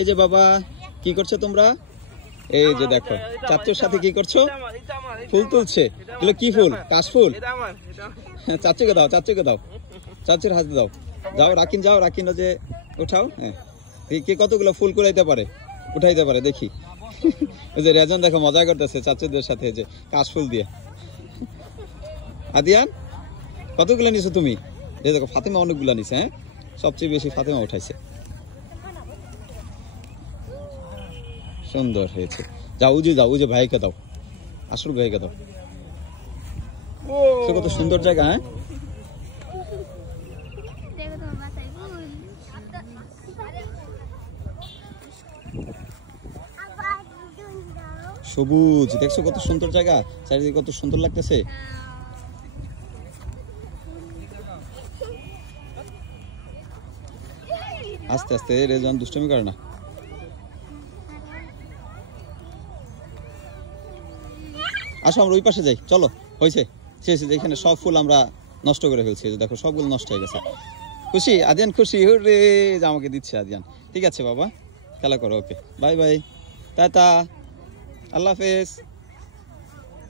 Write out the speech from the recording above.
এই যে বাবা কি করছো তোমরা? এই যে দেখো চাচুর সাথে কি করছো? ফুল তুলছে। এগুলো কি ফুল? কাশফুল। চাচুকে দাও, চাচুকে দাও, চাচুর হাতে দাও। যাও রাকিন, যাও রাকিন যে উঠাও। হ্যাঁ, কে কতগুলো ফুল কুড়াইতে পারে, উঠাইতে পারে দেখি। ওই যে রেজন দেখো মজা করতেছে চাচুদের সাথে, যে কাশফুল দিয়ে। আদিয়ান কতগুলো নিছো তুমি? এই দেখো ফাতেমা অনেকগুলো নিছে। হ্যাঁ, সবচেয়ে বেশি ফাতেমা উঠাইছে। সুন্দর হয়েছে। যাও উজে, যাও উজে ভাইকে দাও, আসল ভাইকে দাও। কত সুন্দর জায়গা। হ্যাঁ, সবুজ দেখছো কত সুন্দর জায়গা, চারিদিকে কত সুন্দর লাগতেছে। আস্তে আস্তে, রেজন দুষ্টমি করে না। আসো আমরা ওই পাশে যাই, চলো। হয়েছে, এখানে সব ফুল আমরা নষ্ট করে ফেলছি। দেখো সবগুলো নষ্ট হয়ে গেছে। খুশি আদিয়ান? খুশি রে, আমাকে দিচ্ছে আদিয়ান। ঠিক আছে বাবা, খেলা করো। ওকে, বাই বাই, টাটা, আল্লাহ হাফেজ।